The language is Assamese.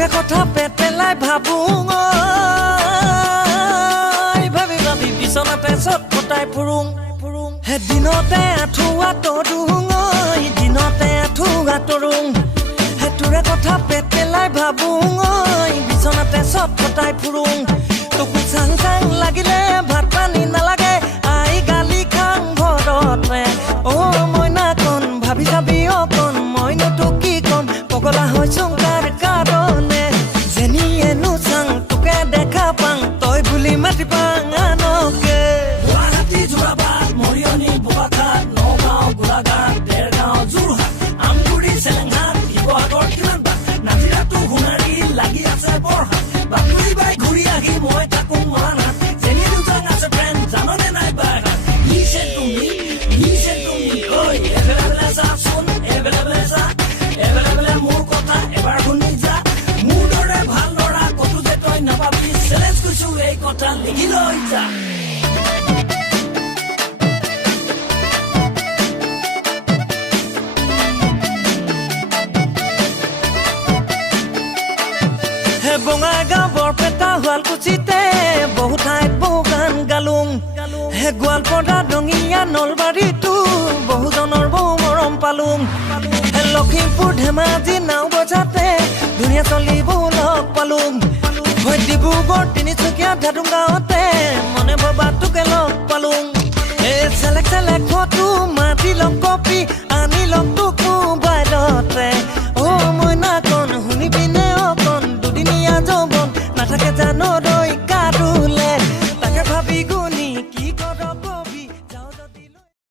তোৰে কথা পেট পেলাই ভাবোঁ ভাবি ভাবি বিচনাতে চট পতাই ফুৰোঁ হে দিনতে আঁঠুৱা তৰোঁ দিনতে আঁঠুৱা তৰোঁ হে তোৰে কথা পেট পেলাই ভাবোঁ বিচনাতে চট পতাই ফুৰোঁ তোকো চাং চাং লাগিলে ভাত পানী নালাগে আই গালি খাং ঘৰতে মইনা কণ ভাবি চাবি অকণ মইনো তোক কি কম পগলা হৈছোঁ তাৰ কাৰণে যেনিয়েনো চাং তোকে দেখা পাং তই বুলি মাতি পাং আনকে গুৱাহাটী যোৰাবাট মৰিয়নি বোকাখাট নগাঁও গোলাঘাট দেৰগাঁও যোৰহাট আমগুৰি চেলেংঘাট শিৱসাগৰ কিমান বাট নাজিৰাটো সোণাৰী লাগি আছে বৰহাট বাতৰি বাই ঘূৰি আহি মই থাকোঁ মৰাণহাট যেনিয়েনো চাং আছে ফ্ৰেণ্ড জাননে নাই বাইহাট লিছে তুমি ঐ এভেলেবলে চাচোন এভেলেবলে চা এভেলেবলে মোৰ কথা এবাৰ শুনি যা মোৰ দৰে ভাল ল'ৰা ক'তো যে তই নাপাবি চেলেঞ্জ কৰিছোঁ এই কথা লিখি লৈ যা হে বঙাইগাঁও বৰপেটা শুৱালকুছিতে বহু ঠাইত বহু গান গালোং হে গোৱালপাৰা ৰঙিয়া নলবাৰীতো বহুজনৰ বহু মৰম পালোং হে লখিমপুৰ ধেমাজি নাও বজাতে ধুনীয়া চলিবোৰ লগ পালোং হয় ডিব্ৰুগড় তিনিচুকীয়া ধাদুং গাঁৱতে মনে ভবা তোকে